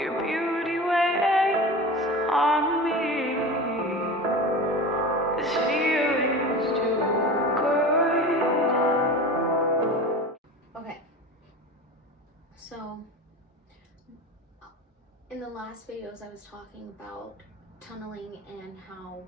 Your beauty weighs on me. This feeling's too good. Okay. So, in the last videos, I was talking about tunneling and how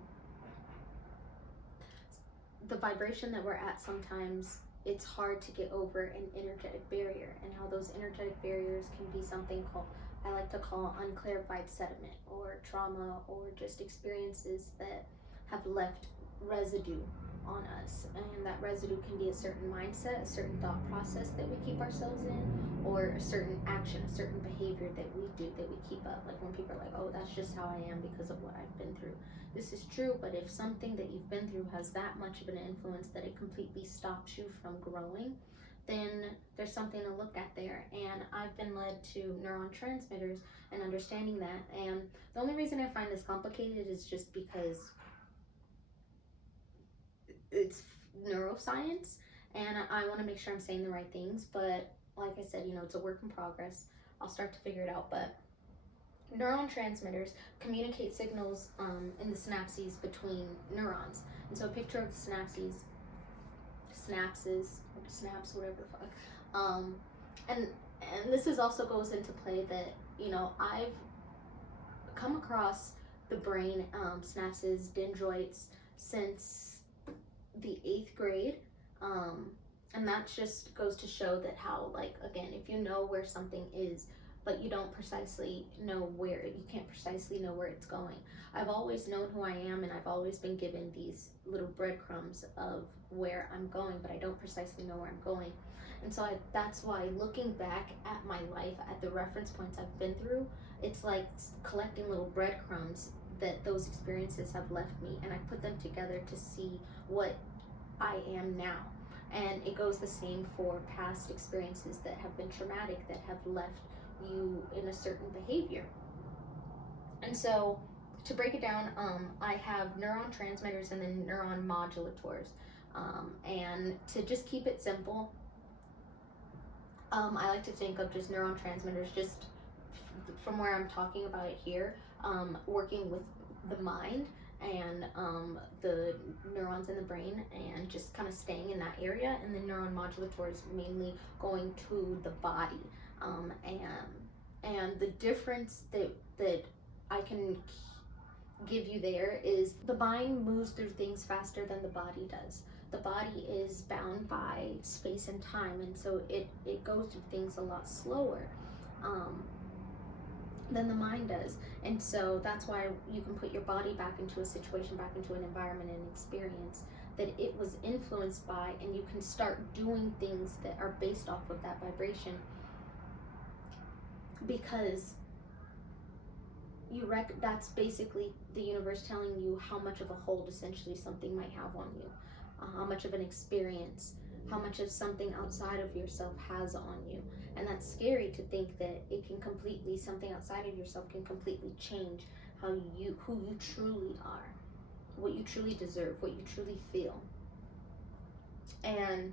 the vibration that we're at sometimes it's hard to get over an energetic barrier, and how those energetic barriers can be something called, I like to call, unclarified sediment or trauma, or just experiences that have left residue on us. And that residue can be a certain mindset, a certain thought process that we keep ourselves in, or a certain action, a certain behavior that we do that we keep up. Like when people are like, oh, that's just how I am because of what I've been through. This is true, but if something that you've been through has that much of an influence that it completely stops you from growing, then there's something to look at there. And I've been led to neurotransmitters and understanding that. And the only reason I find this complicated is just because it's neuroscience, and I want to make sure I'm saying the right things. But like I said, it's a work in progress. I'll start to figure it out. But neurotransmitters communicate signals in the synapses between neurons. And so a picture of the snaps, whatever the fuck. And this also goes into play that, I've come across the brain synapses, dendrites, since the 8th grade. And that just goes to show that how, like, again, if you know where something is, but you don't precisely know where, you can't precisely know where it's going. I've always known who I am, and I've always been given these little breadcrumbs of where I'm going, but I don't precisely know where I'm going. And so that's why, looking back at my life, at the reference points I've been through, it's like collecting little breadcrumbs that those experiences have left me, and I put them together to see what I am now. And it goes the same for past experiences that have been traumatic, that have left you in a certain behavior. And so, to break it down, I have neurotransmitters and then neuron modulators. And to just keep it simple, I like to think of just neurotransmitters, just from where I'm talking about it here, working with the mind and the neurons in the brain, and just kind of staying in that area. And the neuron modulators mainly going to the body. And the difference that I can give you there is the mind moves through things faster than the body does. The body is bound by space and time, and so it goes through things a lot slower than the mind does. And so that's why you can put your body back into a situation, back into an environment and experience that it was influenced by, and you can start doing things that are based off of that vibration, because that's basically the universe telling you how much of a hold essentially something might have on you, how much of an experience, how much of something outside of yourself has on you. And that's scary to think that something outside of yourself can completely change who you truly are, what you truly deserve, what you truly feel. And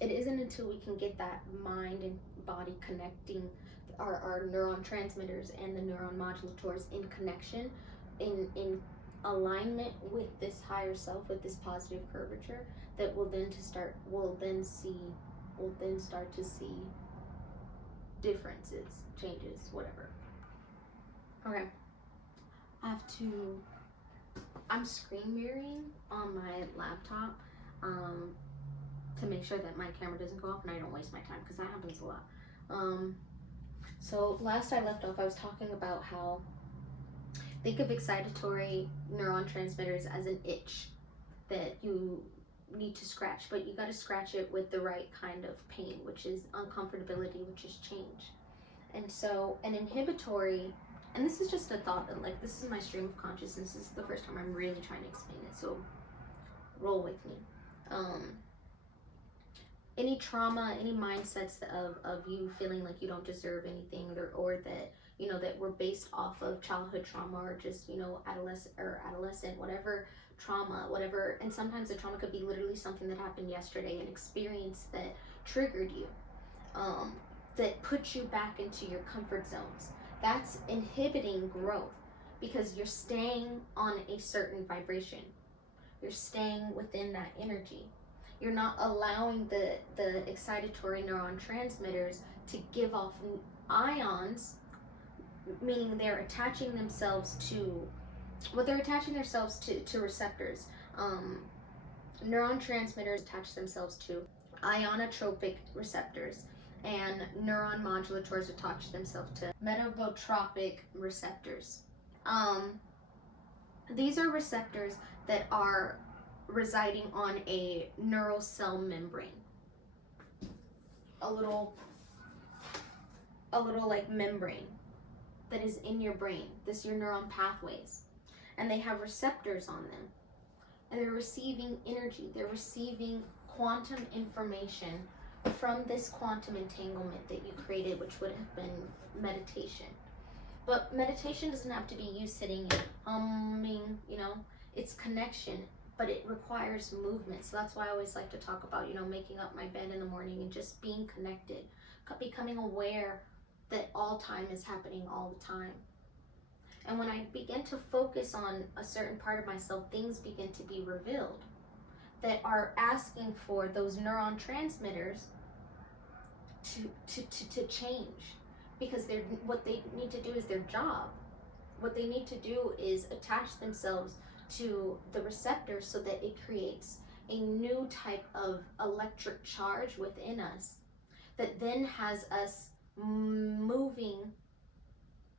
it isn't until we can get that mind and body connecting, our neuron transmitters and the neuron modulators in connection, in alignment with this higher self, with this positive curvature, that we'll then start to see differences, changes, whatever. Okay, I'm screen mirroring on my laptop to make sure that my camera doesn't go off and I don't waste my time, because that happens a lot. So last I left off, I was talking about how, think of excitatory neuron transmitters as an itch that you need to scratch, but you got to scratch it with the right kind of pain, which is uncomfortability, which is change. And so an inhibitory, and this is just a thought, that, like, this is my stream of consciousness, this is the first time I'm really trying to explain it, so roll with me. Any trauma, any mindsets of you feeling like you don't deserve anything, or that, that were based off of childhood trauma, or just, adolescent, whatever trauma, whatever. And sometimes the trauma could be literally something that happened yesterday, an experience that triggered you, that put you back into your comfort zones. that's inhibiting growth because you're staying on a certain vibration. You're staying within that energy. You're not allowing the excitatory neurotransmitters to give off ions, meaning they're attaching themselves to, to receptors. Neurotransmitters attach themselves to ionotropic receptors, and neuron modulators attach themselves to metabotropic receptors. These are receptors that are residing on a neural cell membrane. A little like membrane that is in your brain. This is your neuron pathways. And they have receptors on them. And they're receiving energy. They're receiving quantum information from this quantum entanglement that you created, which would have been meditation. But meditation doesn't have to be you sitting and humming, it's connection, but it requires movement. So that's why I always like to talk about, making up my bed in the morning and just being connected, becoming aware that all time is happening all the time. And when I begin to focus on a certain part of myself, things begin to be revealed that are asking for those neuron transmitters to change, because what they need to do is their job. What they need to do is attach themselves to the receptors so that it creates a new type of electric charge within us that then has us moving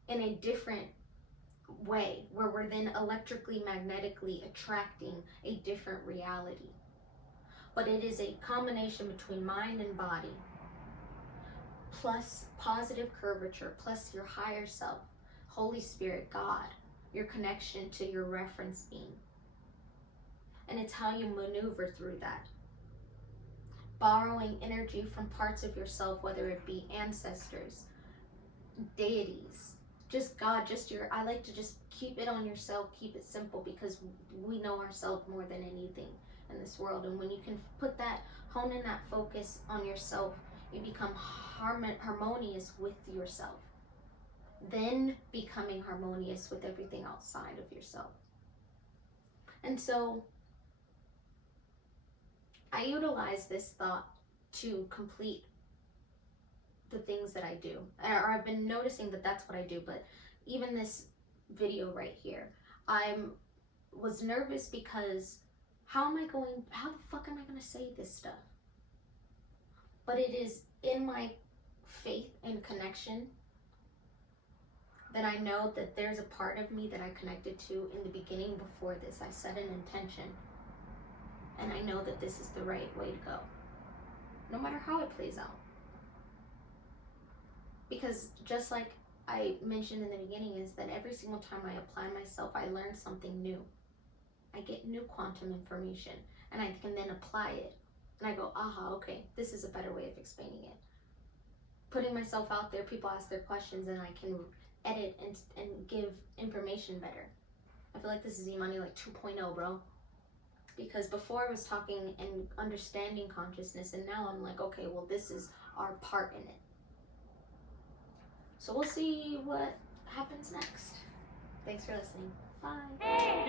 in a different way, where we're then electrically, magnetically attracting a different reality. But it is a combination between mind and body, plus positive curvature, plus your higher self, Holy Spirit, God, your connection to your reference being. And it's how you maneuver through that. Borrowing energy from parts of yourself, whether it be ancestors, deities, just God, I like to just keep it on yourself, keep it simple, because we know ourselves more than anything in this world. And when you can hone in that focus on yourself, you become harmonious with yourself, then becoming harmonious with everything outside of yourself. And so I utilize this thought to complete the things that I do, or I've been noticing that that's what I do. But even this video right here, I was nervous because how the fuck am I going to say this stuff? But it is in my faith and connection that I know that there's a part of me that I connected to in the beginning. Before this, I set an intention, and I know that this is the right way to go, no matter how it plays out. Because just like I mentioned in the beginning, is that every single time I apply myself, I learn something new. I get new quantum information, and I can then apply it. And I go, aha, okay, this is a better way of explaining it. Putting myself out there, people ask their questions, and I can edit and give information better. I feel like this is eMoney like 2.0, bro. Because before I was talking and understanding consciousness, and now I'm like, okay, well, this is our part in it. So we'll see what happens next. Thanks for listening. Bye.